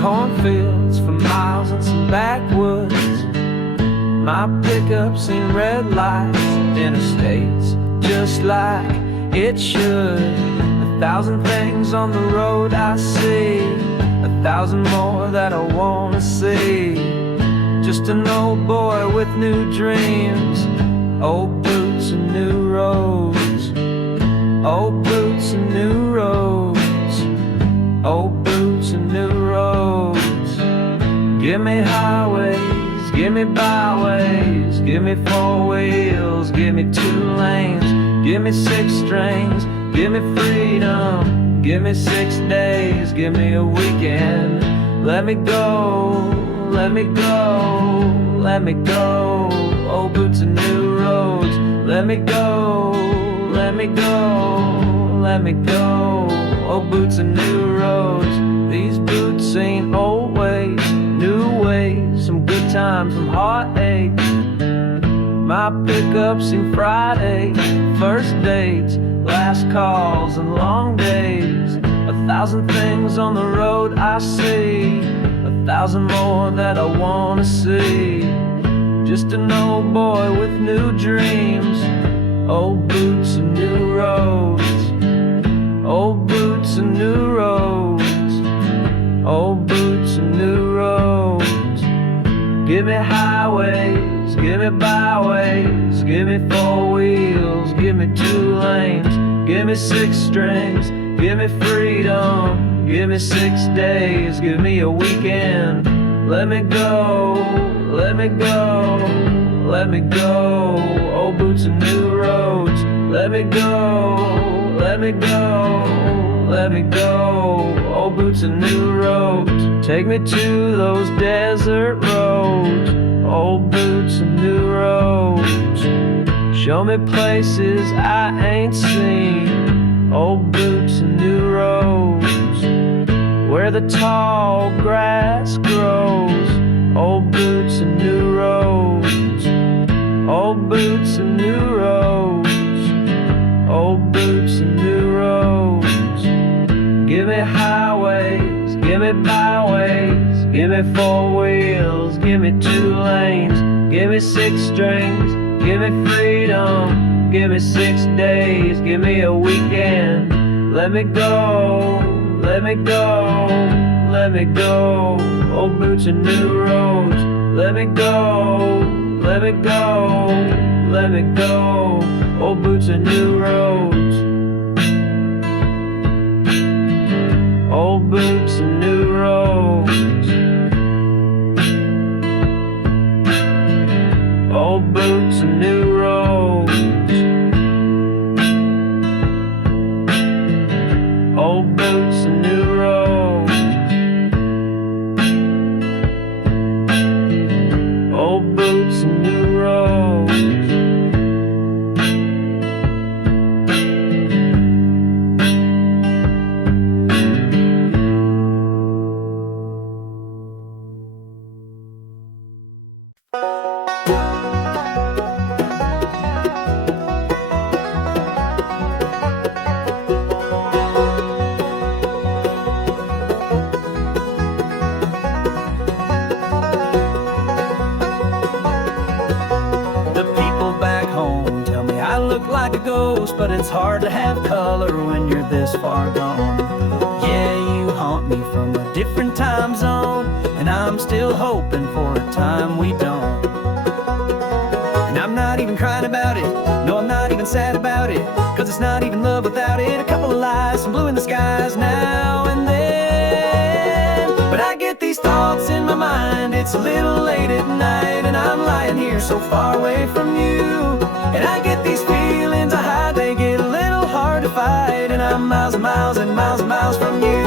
cornfields for miles and some backwoods. My pickup seen red lights, interstates, just like it should. 1,000 things on the road I see, 1,000 more that I wanna see. Just an old boy with new dreams, old boots and new roads. Old boots and new roads, old boots and new roads. Give me highways, give me byways, give me four wheels, give me two lanes, give me six strings, give me freedom, give me 6 days, give me a weekend. Let me go, let me go, let me go. Old boots and new roads. Let me go, let me go, let me go. Old boots and new roads. These boots ain't old ways, new ways. Some good times, some heartache. My pickups in Friday, first dates, last calls and long days. 1,000 things on the road I see, 1,000 more that I wanna see. Just an old boy with new dreams, old boots and new roads. Old boots and new roads, old boots and new roads. Give me highways, give me byways, give me four wheels, give me two lanes, give me 6 strings, give me freedom, give me 6 days, give me a weekend. Let me go, let me go, let me go. Old boots and new roads. Let me go, let me go, let me go. Old boots and new roads. Take me to those desert roads. Old boots and new roads. Show me places I ain't seen. Old boots and new roads. Where the tall grass grows. Old boots and new roads. Old boots and new roads. Old boots and new roads. Give me highways, give me byways, give me four wheels, give me two lanes, give me 6 strings, give me freedom, give me 6 days, give me a weekend. Let me go, let me go, let me go. Old boots and new roads. Let me go, let me go, let me go. Old boots and new roads. Old boots and new roads. Old boots and new roads. Old boots and new roads. Old boots and new roads. Like a ghost, but it's hard to have color when you're this far gone. Yeah, you haunt me from a different time zone, and I'm still hoping for a time we don't. And I'm not even crying about it, no, I'm not even sad about it, 'cause it's not even love without it. A couple of lies, some blue in the skies now and then. But I get these thoughts in my mind, it's a little late at night, and I'm lying here so far away from you. And I get these feelings I hide, they get a little hard to fight, and I'm miles and miles and miles and miles from you.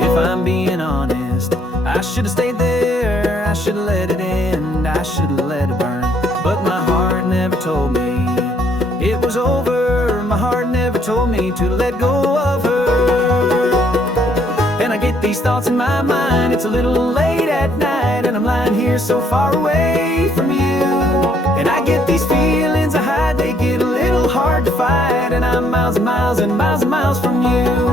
If I'm being honest, I should have stayed there, I should have let it end, I should have let it burn. But my heart never told me it was over. My heart never told me to let go of her. these thoughts in my mind. It's a little late at night and I'm lying here so far away from you. And I get these feelings I hide, they get a little hard to fight. And I'm miles and miles and miles and miles from you.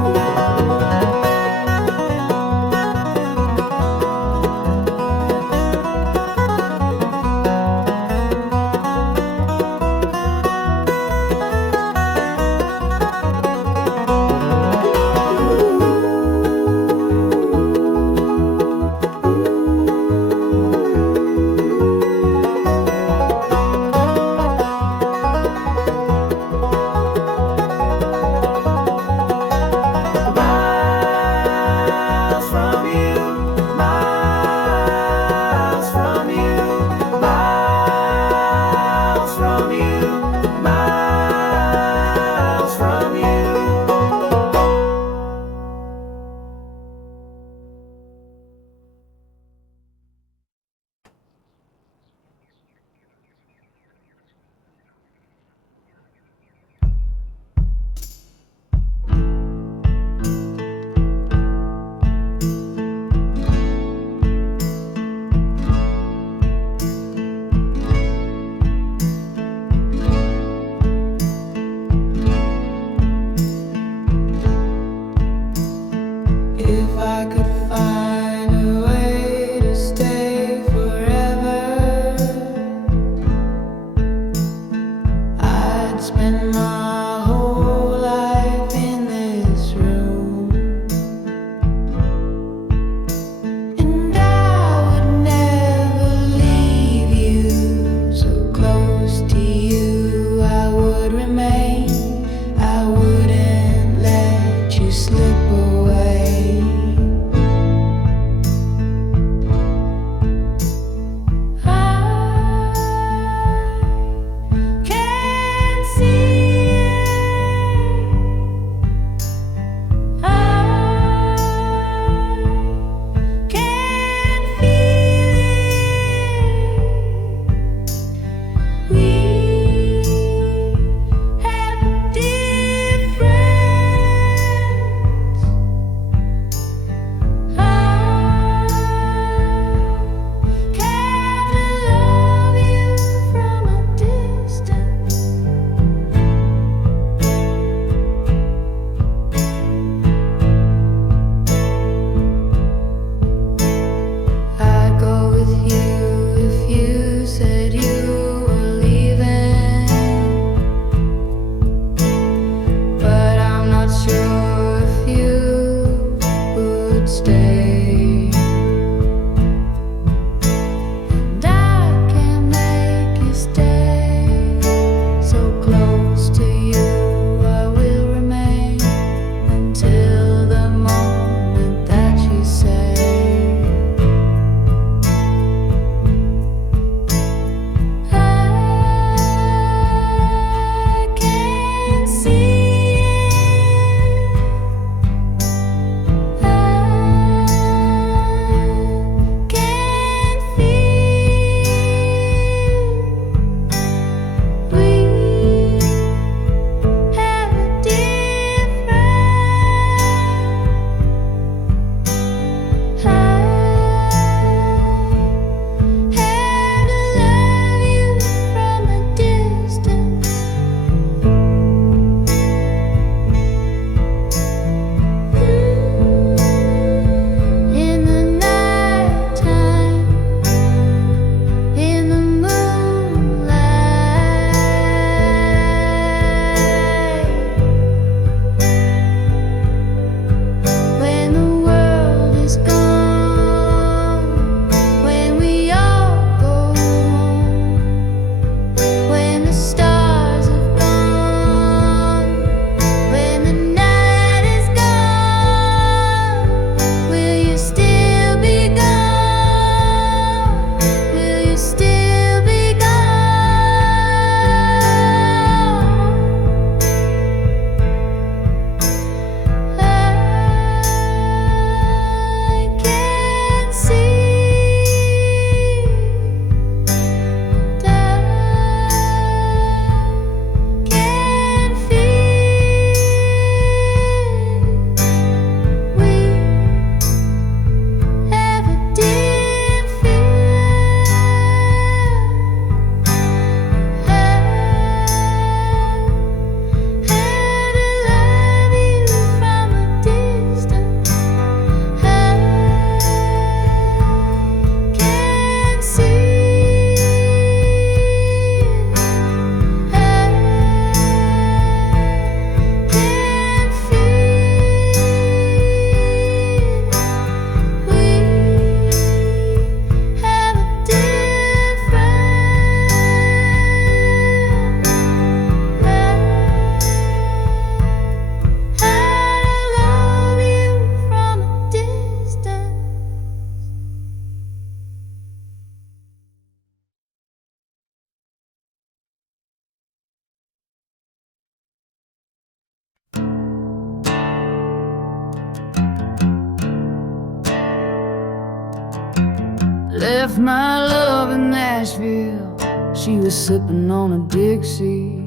Left my love in Nashville. She was sipping on a Dixie,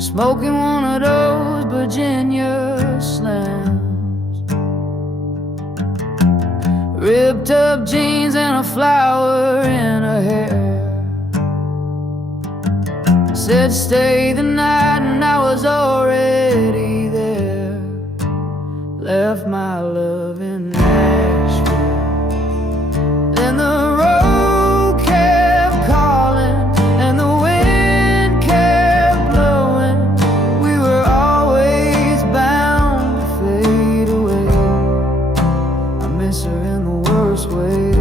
smoking one of those Virginia Slams, ripped up jeans and a flower in her hair. Said stay the night and I was already there. Left my love in Nashville. Then the road kept calling and the wind kept blowing. We were always bound to fade away. I miss her in the worst way.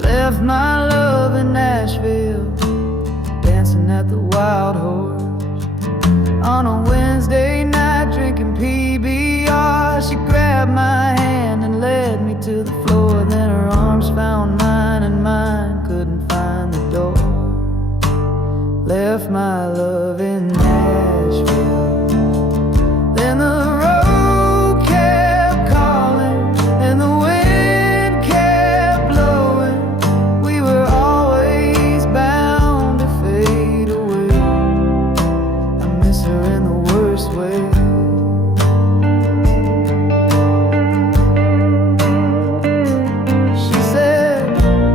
Left my love in Nashville, dancing at the Wild Horse on a Wednesday night, drinking PBR. She grabbed my hand and led me to the floor. Then her arms found mine and mine couldn't find the door. Left my love in Nashville. Then the road kept calling and the wind kept blowing. We were always bound to fade away. I miss her in the worst way. She said,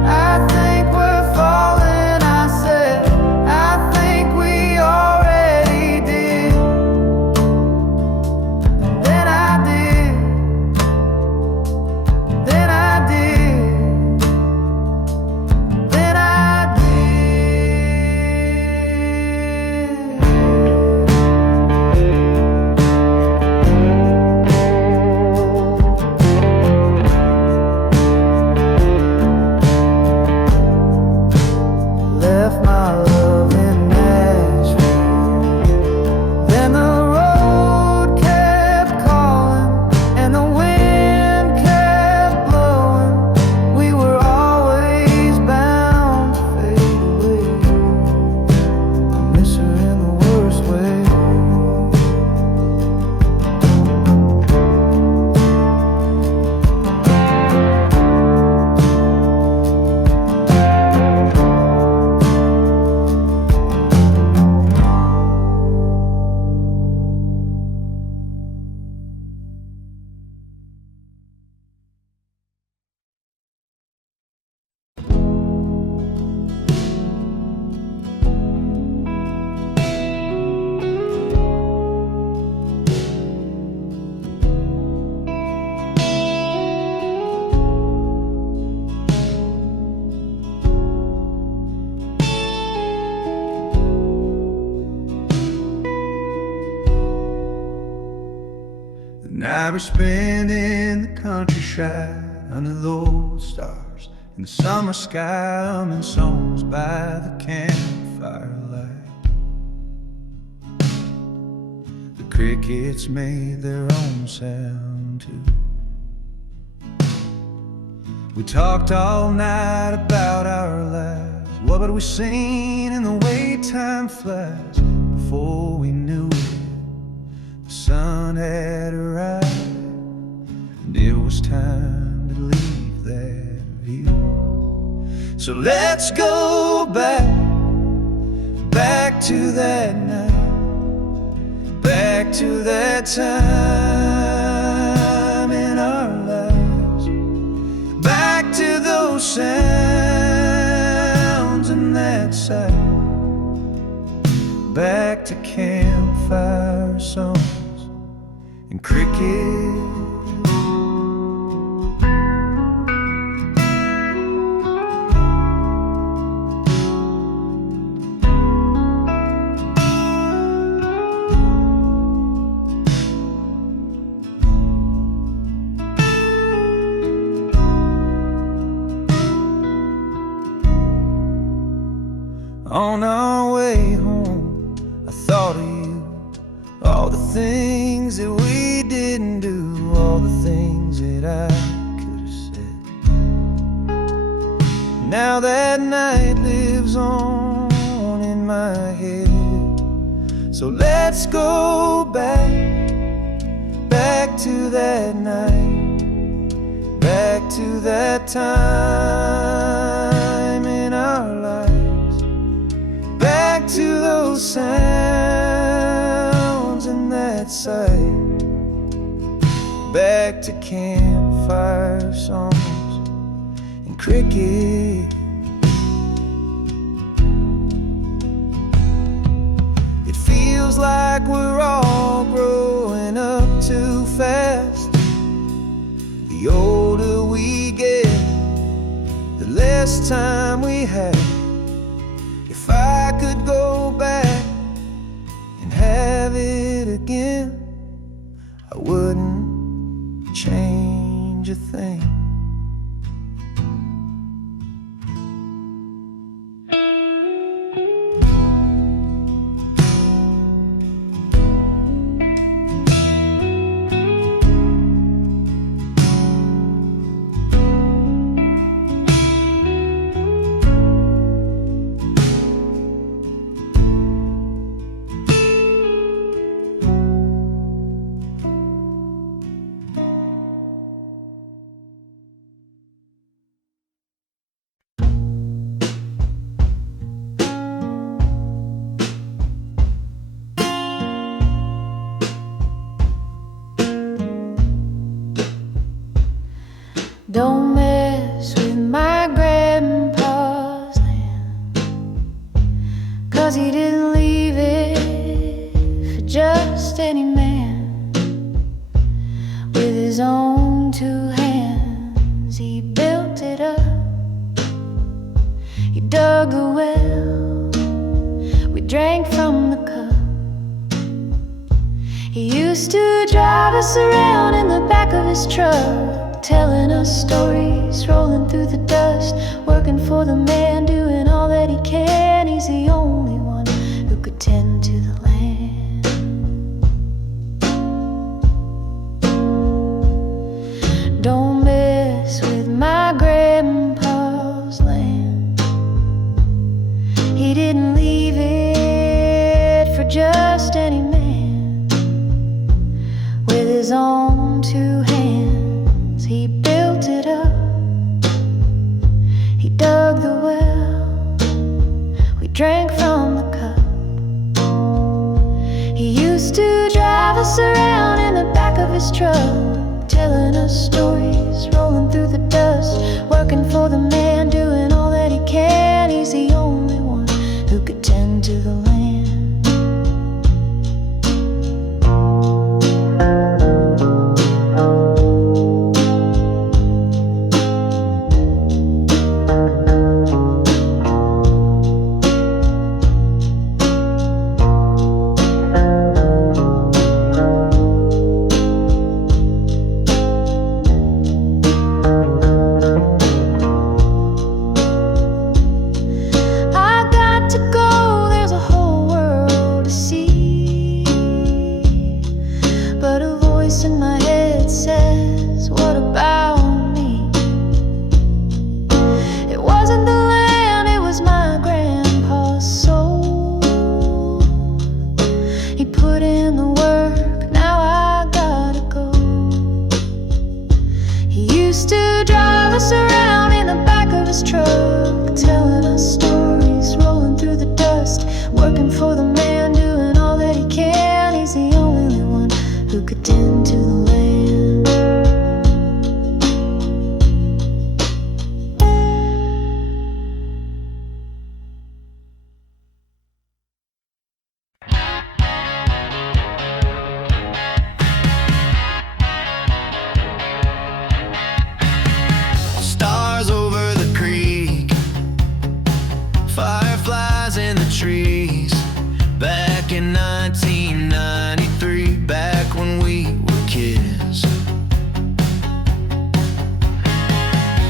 I think we're falling. I said, I think we already did. Then I did. Then I did. Then I left my love in Nashville. Then the road kept calling and the wind kept blowing. We were always bound to fade away. I miss her in the worst way. The night we spent in the countryside under those stars, in the summer sky, humming songs by the campfire light. The crickets made their own sound too. We talked all night about our lives. What had we seen in the way time flies? Before we knew it, the sun had arrived, and it was time to leave that view. So let's go back to that night, back to that time in our lives, back to those sounds and that sight, back to campfire songs and crickets. On our way home, I thought of you, all the things that we didn't do, all the things that I could have said. Now that night lives on in my head. So let's go back back to that night, back to that time in our lives, back to those sounds and that sight, back to campfire songs and cricket. It feels like we're all growing up too fast. The older we get, the less time we have. If I could go back and have it again, I wouldn't change a thing. Don't mess with my grandpa's land, 'cause he didn't leave it for just any man. With his own two hands he built it up. He dug the well, we drank from the cup. He used to drive us around in the back of his truck, telling us stories, rolling through the dust, working for the man, doing all that he can. He's the only one who could tend to the land. Don't mess with my grandpa's land. He didn't leave it for just any man. With his own two hands he built it up. He dug the well, we drank from the cup. He used to drive us around in the back of his truck, telling us stories, rolling through the dust, working for the man, doing all that he can. He's the only one who could tend to the land. In my head says, what about me? It wasn't the land, it was my grandpa's soul. He put in the work, now I gotta go. He used to drive us around in the back of his truck, telling us stories, rolling through the dust, working for the man, doing all that he can. He's the only one who could tend to the land. Stars over the creek, fireflies in the trees. Back in 1993, back when we were kids.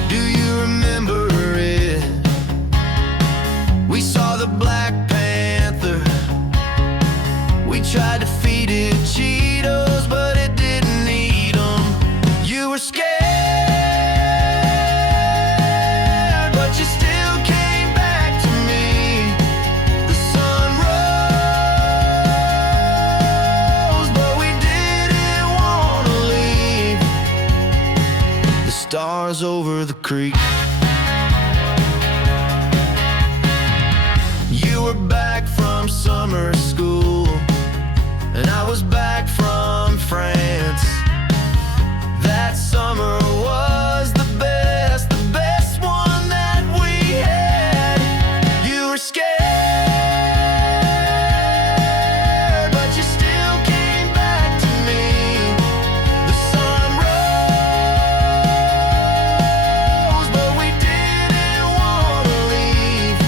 Do you remember it? We saw the Black Panther. We tried to feed it Cheetos, but it didn't eat them. You were scared, but you still came back to me. The sun rose, but we didn't want stars over the creek. You were back from summer school, and I was back from France. That summer was the best one that we had. You were scared, but you still came back to me. The sun rose, but we didn't want to leave.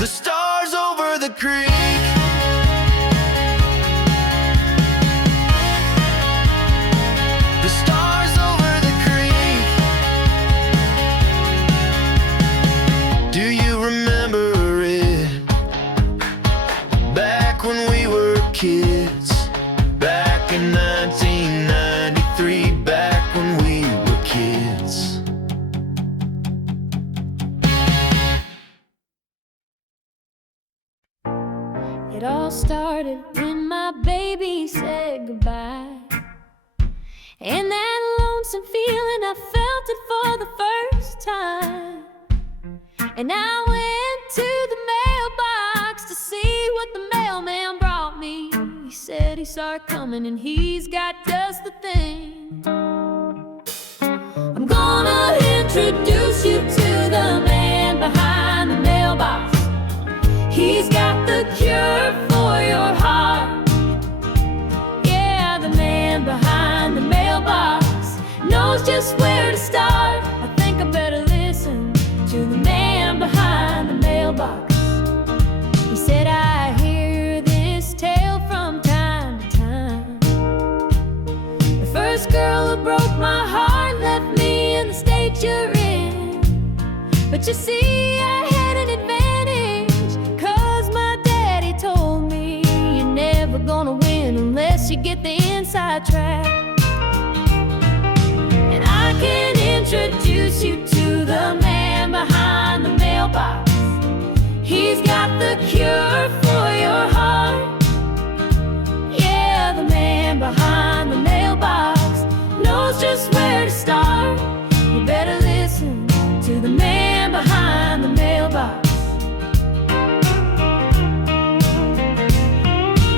The stars over the creek. When we were kids, back in 1993, back when we were kids. It all started when my baby said goodbye, and that lonesome feeling, I felt it for the first time. And I went to the mailbox to see what the mailman brought me. He said he saw it coming and he's got just the thing. I'm gonna introduce you to the man behind the mailbox. He's got the cure for your heart. Yeah, the man behind the mailbox knows just where to start. I think I better listen to the man behind the mailbox. He said, I hear this tale from time to time. The first girl who broke my heart left me in the state you're in. But you see, I had an advantage, 'cause my daddy told me you're never gonna win unless you get the inside track. And I can introduce you to the man behind the mailbox. He's got the cure for your heart. Yeah, the man behind the mailbox knows just where to start. You better listen to the man behind the mailbox.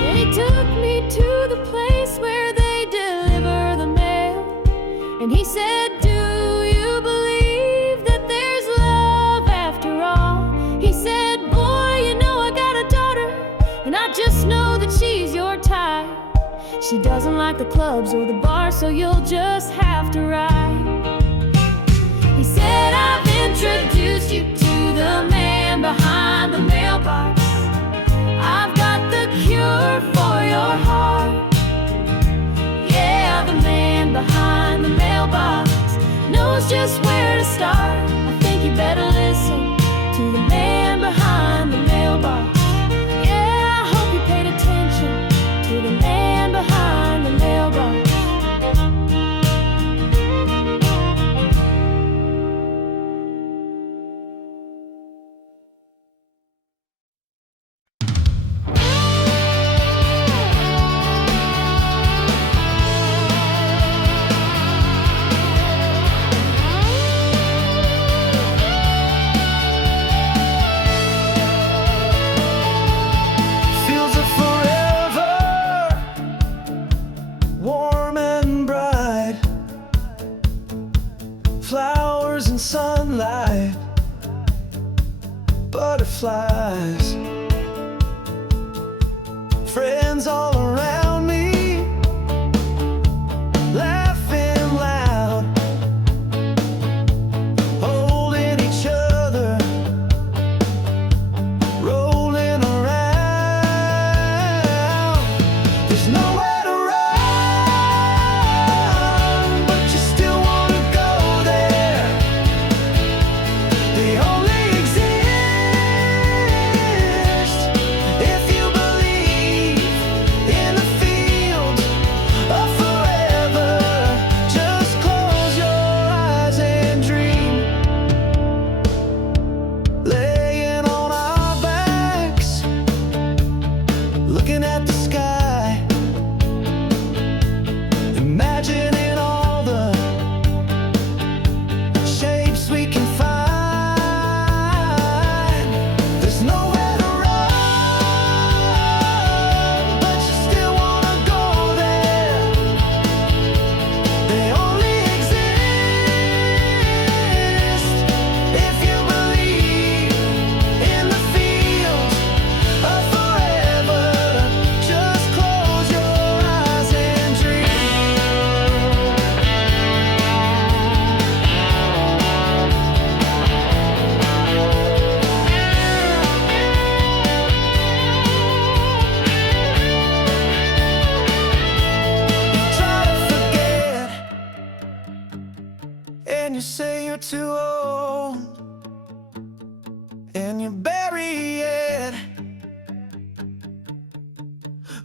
They took me to the place where they deliver the mail, and he said, do you believe that there's love after all? He said, boy, you know I got a daughter, and I just know that she's your type. She doesn't like the clubs or the bars, so you'll just have to ride. He said, I've introduced you to the man behind the mailbox. I've got the cure for your heart. Yeah, the man behind the mailbox knows just where to start. I think you better listen to the man behind the mailbox. Yeah, I hope you paid attention to the man behind the mailbox. Fields of forever, warm and bright, flowers and sunlight, butterflies, friends all around me, laughing loud, holding each other, rolling around. There's nowhere to run, but you still want to go there. They only exist if you believe in the field of forever. Just close your eyes and dream, laying on our backs, looking at the sky.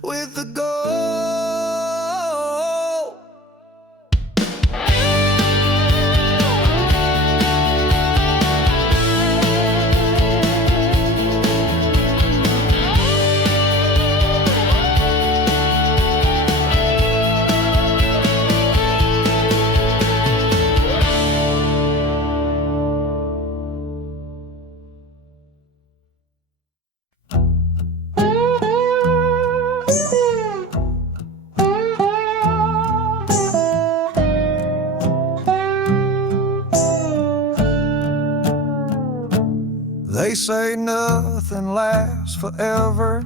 with the gold. They say nothing lasts forever,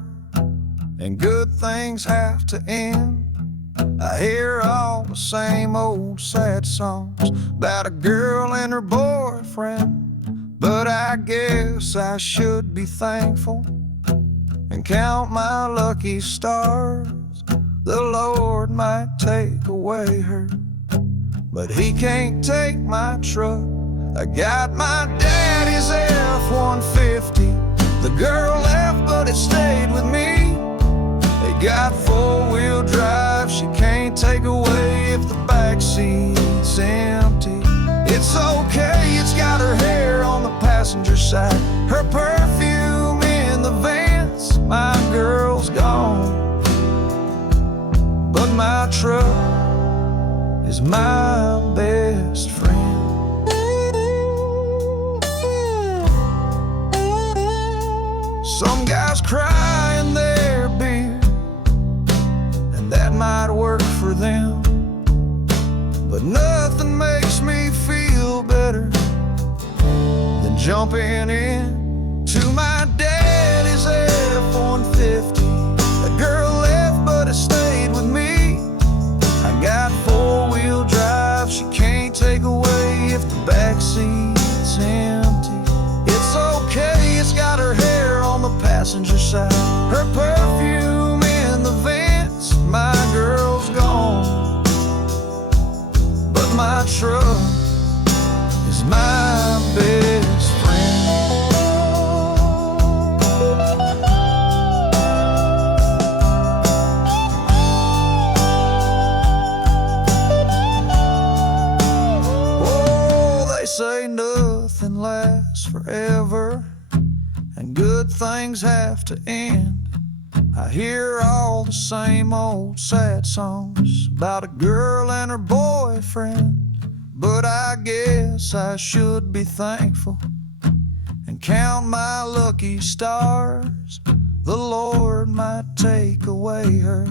and good things have to end. I hear all the same old sad songs about a girl and her boyfriend, but I guess I should be thankful and count my lucky stars. The Lord might take away her, but He can't take my truck. I got my daddy's F-150. The girl left, but it stayed with me. They got four-wheel drive, she can't take away if the back seat's empty. It's okay, it's got her hair on the passenger side, her perfume in the vents. My girl's gone, but my truck is my best friend. Some guys cry in their beer, and that might work for them, but nothing makes me feel better than jumping in to my daddy's F-150. The girl left, but it stayed with me. I got four-wheel drive, she can't take away if the back seat's empty. It's okay, it's got her hair on the passenger side, her perfume in the vents. My girl's gone, but my truck is my best friend. Oh, they say nothing lasts forever, and good things have to end. I hear all the same old sad songs about a girl and her boyfriend, but I guess I should be thankful and count my lucky stars. The Lord might take away her,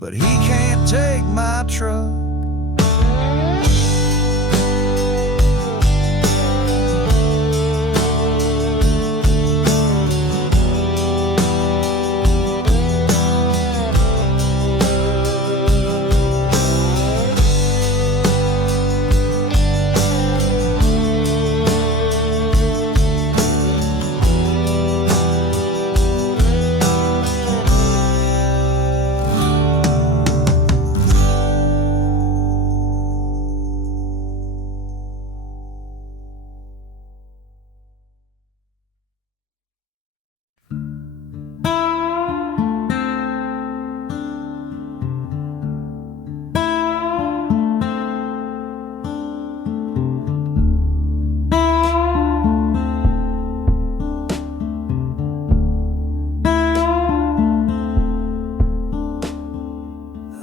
but He can't take my truck.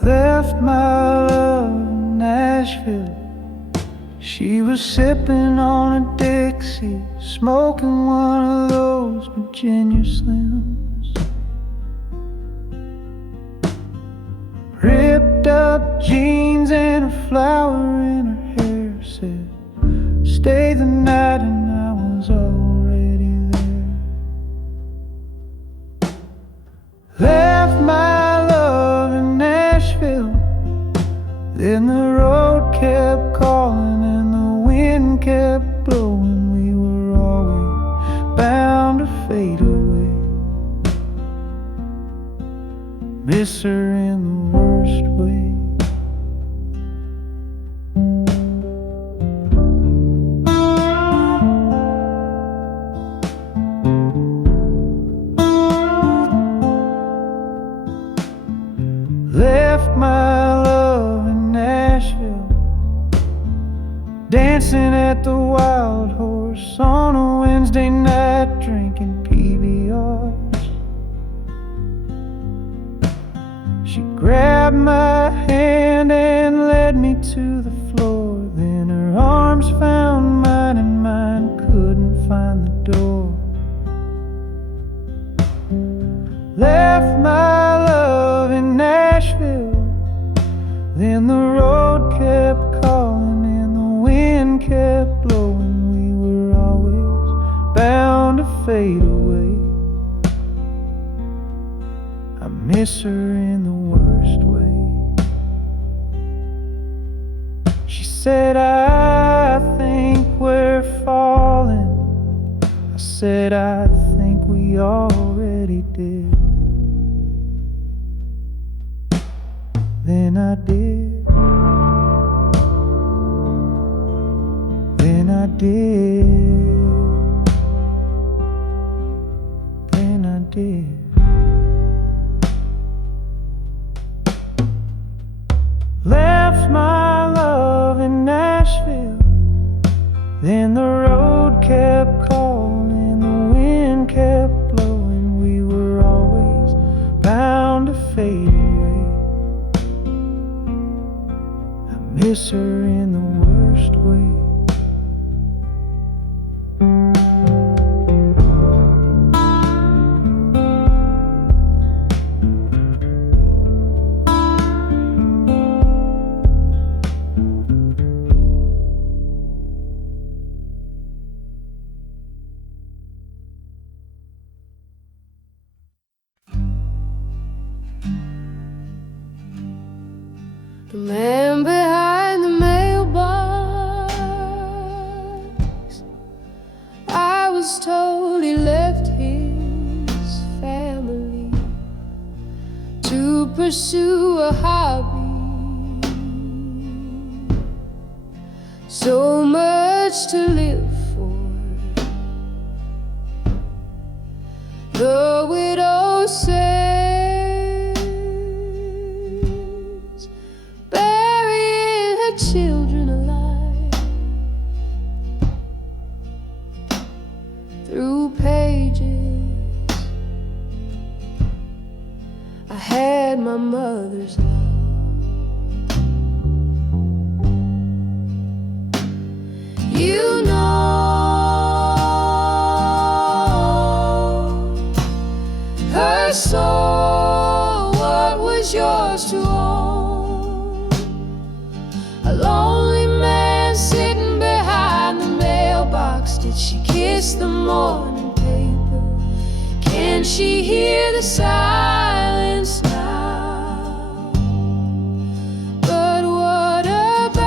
Left my love in Nashville. She was sipping on a Dixie, smoking one of those Virginia Slims. Ripped up jeans and a flower in her hair, said, stay the night, and I was already there. Left my love in Nashville. Then the road kept calling and the wind kept blowing. We were always bound to fade away. Miss her in the worst way. my love in Nashville, dancing at the Wild Horse on a Wednesday night, drinking PBRs. She grabbed my hand and led me to the floor. Then her arms found mine and mine couldn't find the door. Left my love in Nashville, then the road kept calling and the wind kept blowing. We were always bound to fade away. I miss her in the worst way. She said, I think we're falling. I said, I think we already did. Then I did. Then I did. Then I did. Left my love in Nashville, then the road kept calling, the wind kept blowing. We were always bound to fade away. I miss her in the worst way. The man behind the mailbox, I was told he left his family to pursue a hobby. So much to live for. The widow says, children alive through pages. I had my mother's love. You know her soul, what was yours to own? A lonely man sitting behind the mailbox. Did she kiss the morning paper? Can she hear the silence now? But what about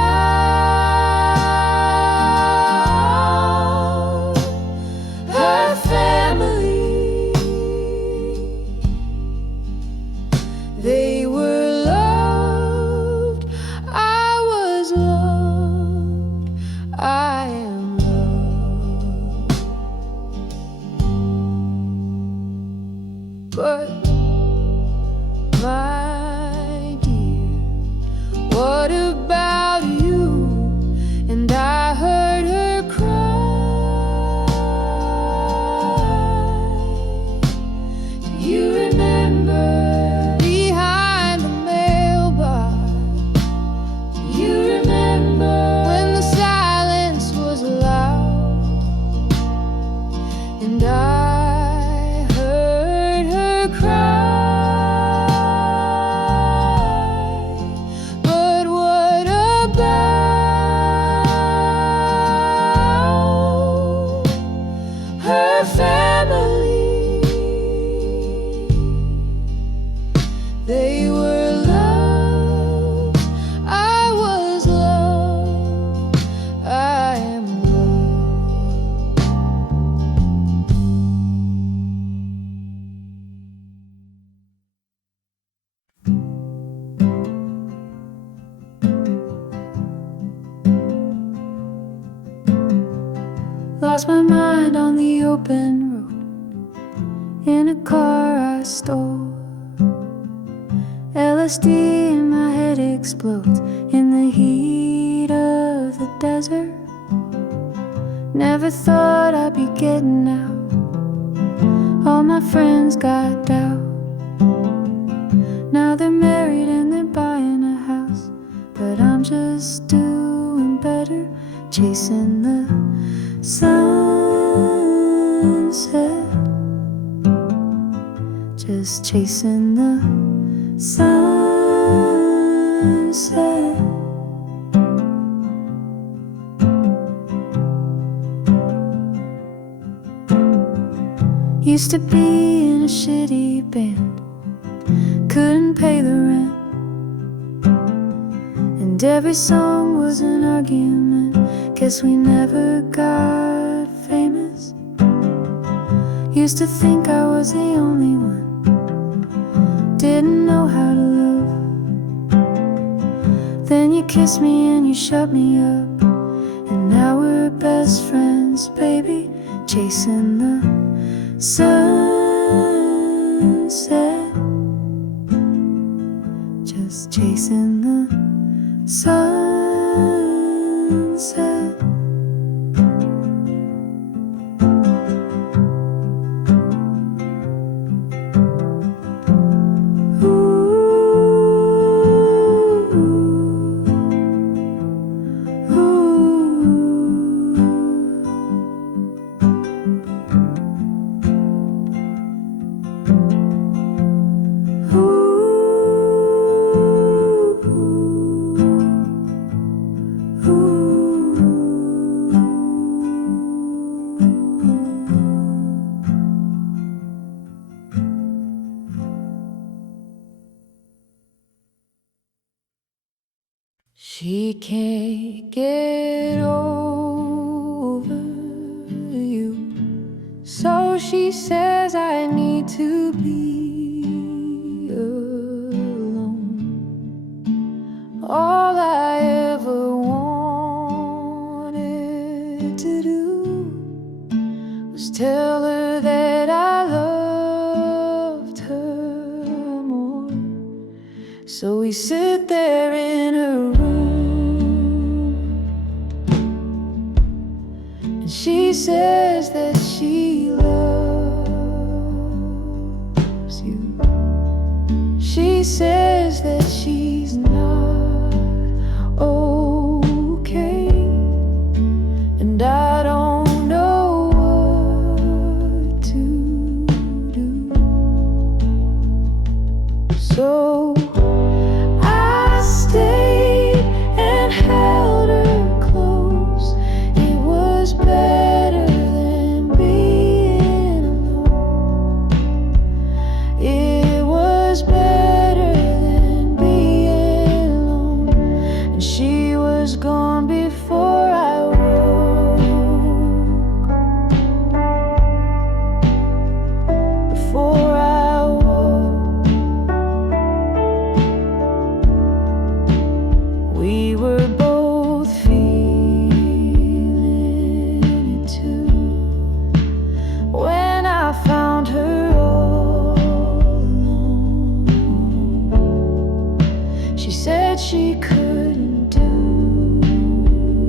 her family? They were loved, I was loved, I am loved. But my dear, what about you? And I heard her cry. Do you remember behind the mailbox? Do you remember when the silence was loud? And I heard her cry. But what about her family? They were loved, I was loved, I am loved. Lost my mind on the open road in a car I stole. LA LSD in my head explodes in the heat of the desert. Never thought I'd be getting out. All my friends got doubt. Now they're married and they're buying a house, but I'm just doing better, chasing the sunset. Just chasing the sunset. Used to be in a shitty band, couldn't pay the rent, and every song was an argument. Guess we never got famous. Used to think I was the only one, didn't know how to love. Then you kissed me and you shut me up, and now we're best friends, baby, chasing the sunset. Just chasing the sunset. She can't get over you, so she says I need to be alone. All I ever wanted to do was tell her that I loved her more. So we sit there in her room, and she says that she loves you. She says that she's not okay, and I don't know what to do. So I stayed and held her close. It was better than being alone. It was better than being alone. And she was gone before I woke. Before I woke. We were both feeling it too when I found her all alone. She said she couldn't do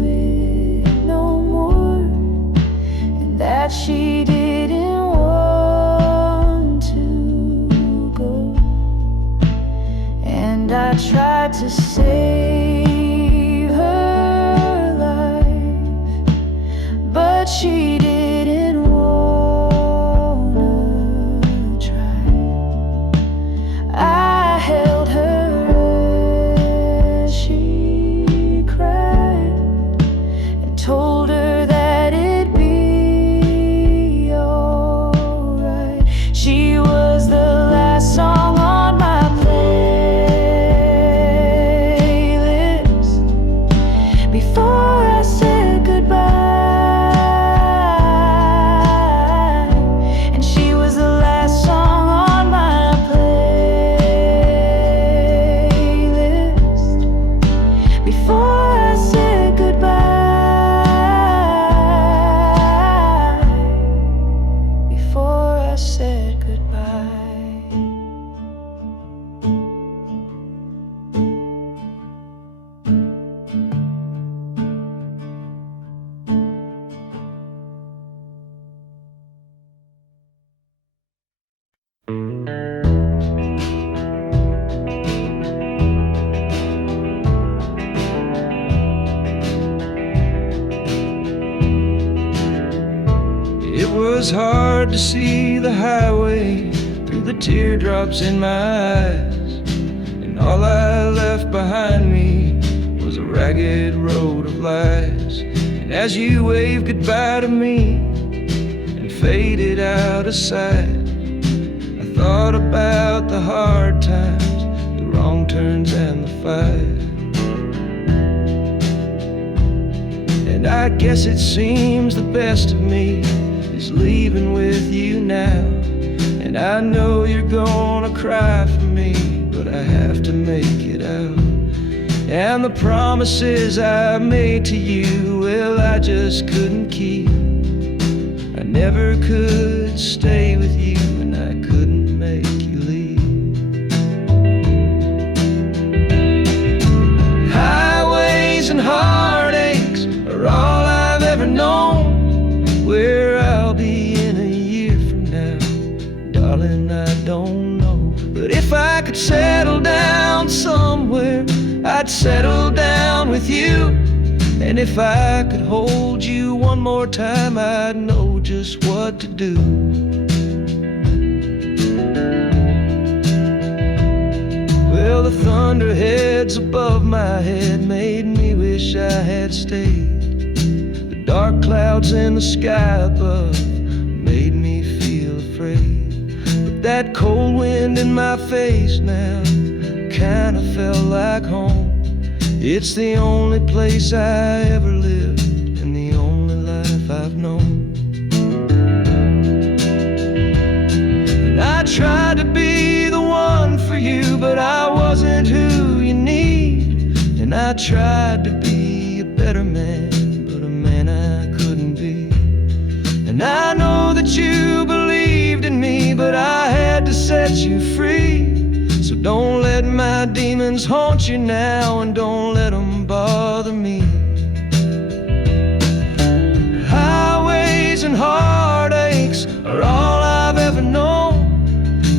it no more, and that she didn't want to go. And I tried to save her life, but she didn't wanna try. I held her as she cried and told her that it'd be alright. She was the last song on my playlist before I said goodbye. was hard to see the highway through the teardrops in my eyes, and all I left behind me was a ragged road of lies. And as you waved goodbye to me and faded out of sight, I thought about the hard times, the wrong turns and the fight. And I guess it seems the best of me is leaving with you now. And I know you're gonna cry for me, but I have to make it out. And the promises I made to you, well, I just couldn't keep. I never could stay with you, and I couldn't make you leave. Highways and heartaches are all I've ever known. Where I'll be in a year from now, darling, I don't know. But if I could settle down somewhere, I'd settle down with you. And if I could hold you one more time, I'd know just what to do. Well, the thunderheads above my head made me wish I had stayed. The dark clouds in the sky above made me feel afraid. But that cold wind in my face now kinda felt like home. It's the only place I ever lived and the only life I've known. And I tried to be the one for you, but I wasn't who you need. And I tried to be a better man, but a man I couldn't be. And I know that you believed in me, but I had to set you free. So don't let my demons haunt you now, and don't let them bother me. Highways and heartaches are all I've ever known.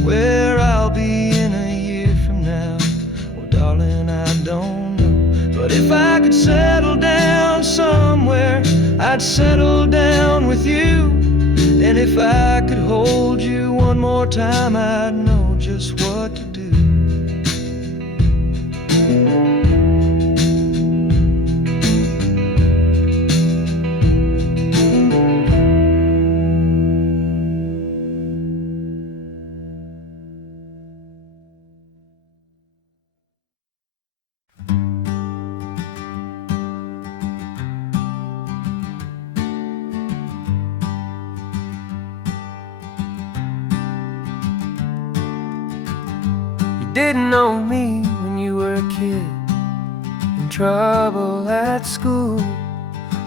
Where I'll be in a year from now, well, darling, I don't know. But if I could settle down somewhere, I'd settle down with you. And if I could hold you one more time, I'd know just what to do. Didn't know me when you were a kid, in trouble at school,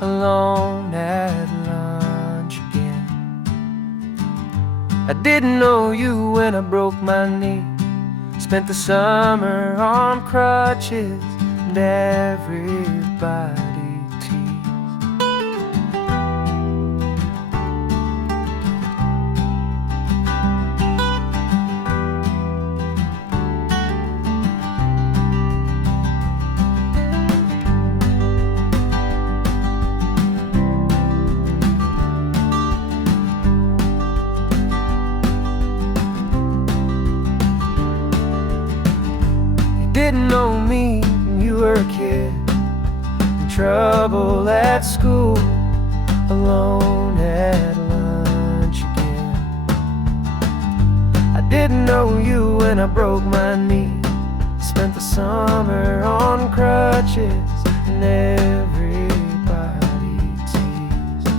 alone at lunch again. I didn't know you when I broke my knee, spent the summer on crutches, and everybody teased. Didn't know me when you were a kid, in trouble at school, alone at lunch again. I didn't know you when I broke my knee, spent the summer on crutches, and everybody teased.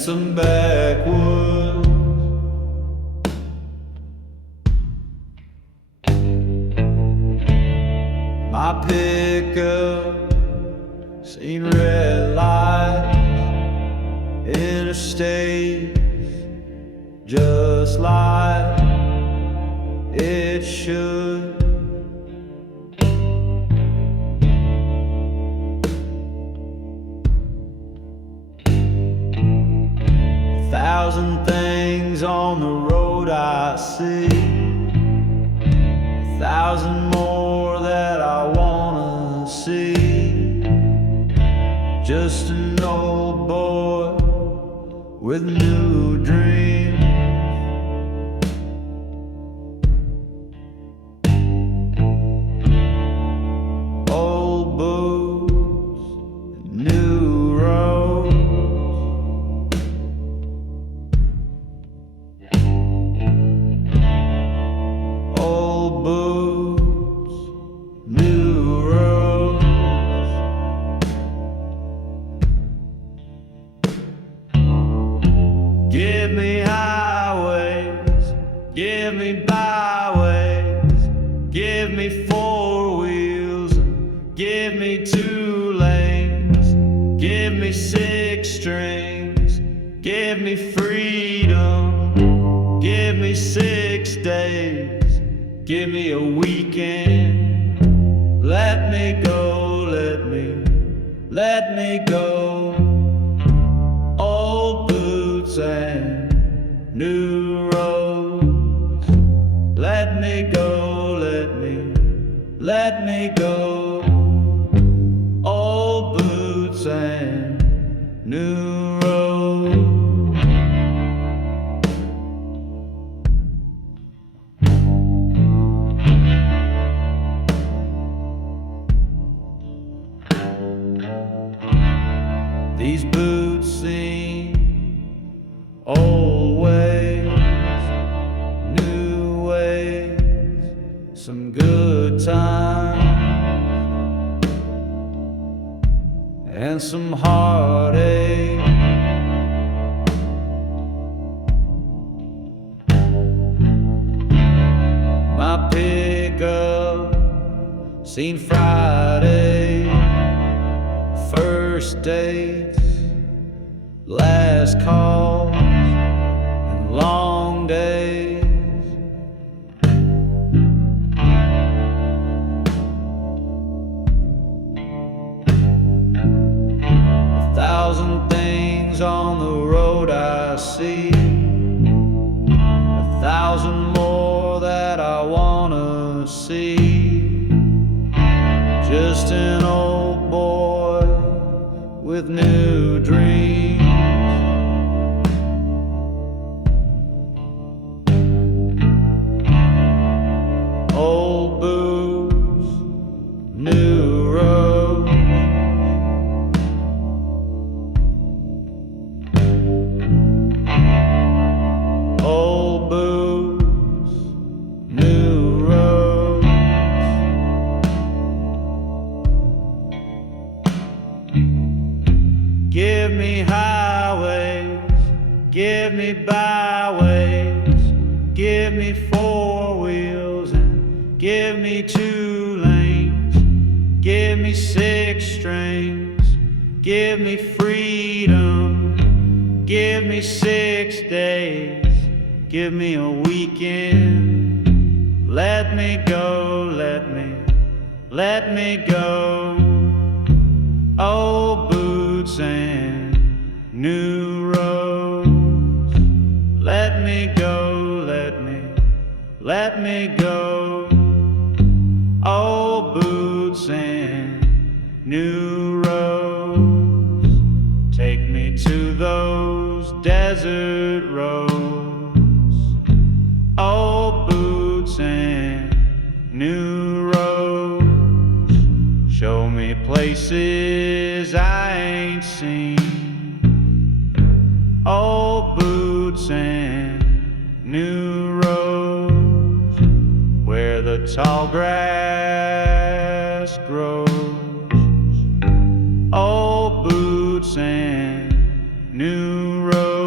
and some backwoods. My pickup seen red lights, interstates, just like it should. Thousand things on the road I see, 1,000 more that I wanna see. Just an old boy with new dreams. Old boots, new roads. Old boots, new roads. Give me highways, give me byways, give me four wheels, give me 2 lanes, give me 6 strings, give me freedom, give me 6 days, give me a weekend. Let me go, let me go. Old boots and new roads. Let me go, let me go. Old boots and new roads. These boots seem old ways, new ways, some good times and some heartache. My pickup seen Friday, first dates, last calls, and long days. A thousand things on the road I see, 1,000 more that I wanna see. Just an old boy with new dreams. Old boots, new roads. Old boots, new roads. Give me highways, give me byways, give me 4 wheels and give me 2 lanes, give me 6 strings, give me freedom, give me 6 days, give me a weekend. Let me go, let me go. Old boots and new roads. Let me go, let me go. Old boots and new roads. Take me to those desert roads. Old boots and new roads. Show me places I ain't seen. Old boots and new roads, where the tall grass grows. Old boots and new roads.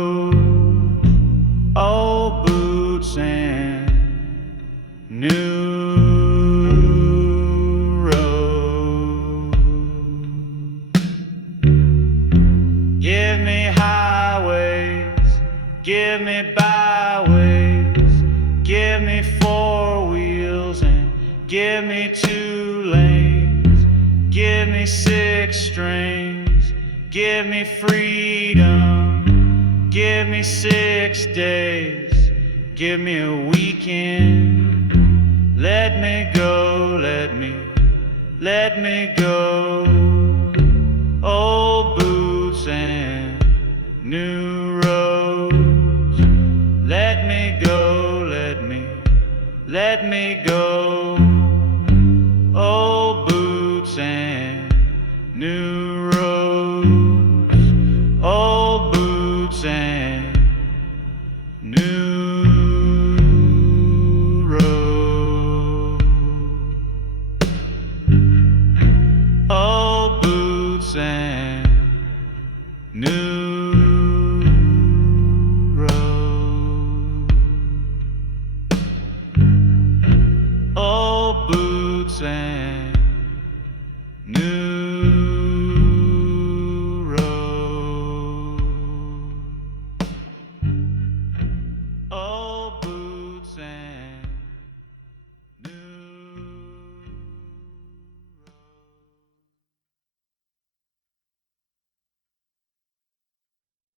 Give me highways, give me byways, give me four wheels and give me 2 lanes, give me 6 strings, give me freedom, give me 6 days, give me a weekend. Let me go, let me go. Old boots and new roads. Let me go, let me go. Old boots and new roads.